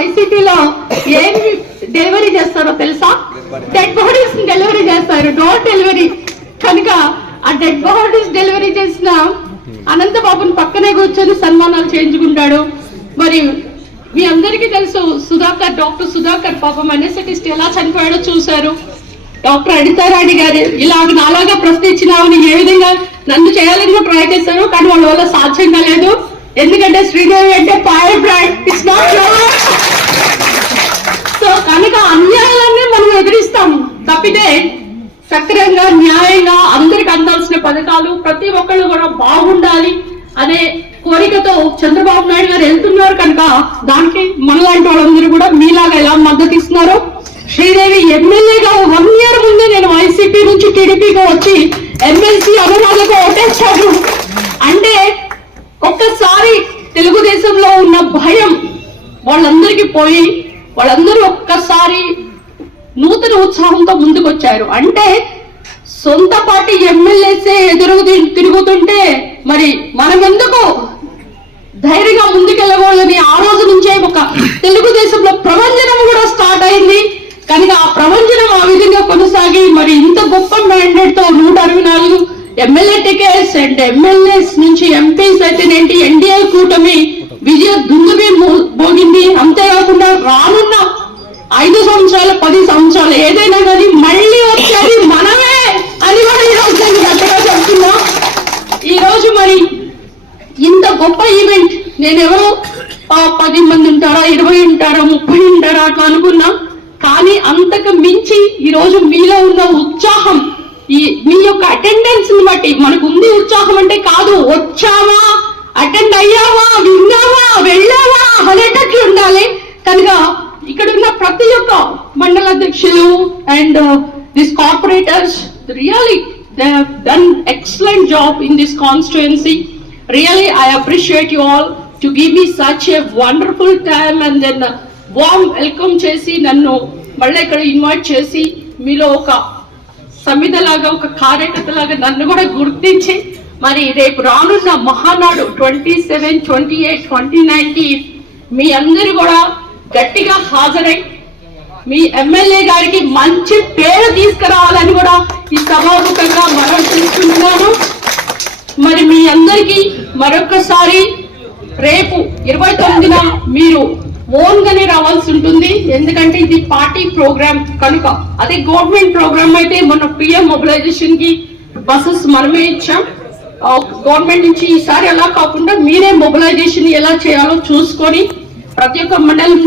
వైసీపీలో ఏమి డెలివరీ చేస్తారో తెలుసా? డెడ్ బాడీస్ డెలివరీ చేస్తారు, డోర్ డెలివరీ. కనుక ఆ డెడ్ బాడీస్ డెలివరీ చేసిన అనంతబాబుని పక్కనే కూర్చొని సన్మానాలు చేయించుకుంటాడు. మరి మీ అందరికీ తెలుసు సుధాకర్, డాక్టర్ సుధాకర్ పాపం అనెస్థెటిస్ట్ ఎలా చనిపోయాడో చూశారు. డాక్టర్ అడితారాణి గారు ఇలాగ నాలాగా ప్రశ్నించినామని ఏ విధంగా నన్ను చేయాలని ట్రై చేశారు, కానీ వాళ్ళ వల్ల సాధ్యం కాలేదు. ఎందుకంటే శ్రీదేవి అంటే fire brand, it's not love. So కనుక అన్యాయాలన్నీ మనం ఎదిరిస్తాం తప్పితే సక్రమంగా న్యాయంగా అందరికి అందాల్సిన పథకాలు ప్రతి ఒక్కళ్ళు కూడా బాగుండాలి అనే కోరికతో చంద్రబాబు నాయుడు గారు వెళ్తున్నారు. కనుక దానికి మనలాంటి వాళ్ళందరూ కూడా మీలాగా ఎలా మద్దతు ఇస్తున్నారు. శ్రీదేవి ఎమ్మెల్యేగా 1 year ముందే నేను వైసీపీ నుంచి టీడీపీగా వచ్చి ఎమ్మెల్సీ అనురాధకు ఓటేశాను అంటే ఒక్కసారి తెలుగుదేశంలో ఉన్న భయం వాళ్ళందరికీ పోయి వాళ్ళందరూ ఒక్కసారి నూతన ఉత్సాహంతో ముందుకొచ్చారు. అంటే సొంత పార్టీ ఎమ్మెల్యేసే తిరుగుతుంటే మరి మనం ఎందుకు ధైర్యంగా ముందుకెళ్ళకూడదని ఆ రోజు నుంచే ఒక తెలుగుదేశంలో ప్రభంజనం కూడా స్టార్ట్ అయింది. కనుక ఆ ప్రభంజనం ఆ విధంగా కొనసాగి మరి ఇంత గొప్ప మ్యాండేట్ తో 164 ఎమ్మెల్యే టికెట్స్ అండ్ ఎమ్మెల్యేస్ నుంచి ఎంపీస్ అయితేనేంటి ఎన్డీఏ కూటమి విజయ దుందుబి మోగింది. అంతేకాకుండా రానున్న 5 సంవత్సరాలు 10 సంవత్సరాలు ఏదైనా కానీ మళ్ళీ వచ్చేది మనమే అని కూడా ఈరోజు నేను గట్టిగా చెప్తున్నా. ఈరోజు మరి ఇంత గొప్ప ఈవెంట్ నేను ఎవరో 10 మంది ఉంటారా, 20 ఉంటారా, 30 ఉంటారా అట్లా అనుకున్నా. కానీ అంతకు మించి ఈరోజు మీలో ఉన్న ఉత్సాహం, మీ యొక్క అటెండెన్స్ ని బట్టి మనకు ఉంది ఉత్సాహం. అంటే కాదు వచ్చావా, అటెండ్ అయ్యావా, విన్నావా, వెళ్ళావా అనేటట్లు ఉండాలి. కనుక ఇక్కడ ఉన్న ప్రతి ఒక్క మండల అధ్యక్షులు and this corporators really they have done excellent job in this constituency. Really, I appreciate you all to give me such a wonderful time and then warm welcome చేసి నన్ను మళ్ళీ ఇక్కడ ఇన్వైట్ చేసి మీలో ఒక సమిధలాగా ఒక కార్యకర్తలాగా నన్ను కూడా గుర్తించి మరి రేపు రానున్న మహానాడు 27, 28, 29 మీ అందరూ కూడా గట్టిగా హాజరై మీ ఎమ్మెల్యే గారికి మంచి పేరు తీసుకురావాలని కూడా ఈ సభాముఖంగా మనం తెలుసుకుంటున్నాను. మరి మీ అందరికీ మరొకసారి రేపు 29న మీరు ఓన్ గానే రావాల్సి ఉంటుంది. ఎందుకంటే ఇది పార్టీ ప్రోగ్రామ్ కనుక. అదే గవర్నమెంట్ ప్రోగ్రామ్ అయితే మన పిఎం మొబిలైజేషన్ కి బస్సెస్ మనమే ఇచ్చాం. గవర్నమెంట్ నుంచి ఈసారి అలా కాకుండా మీరే మొబిలైజేషన్ ఎలా చేయాలో చూసుకొని ప్రతి ఒక్క మండలం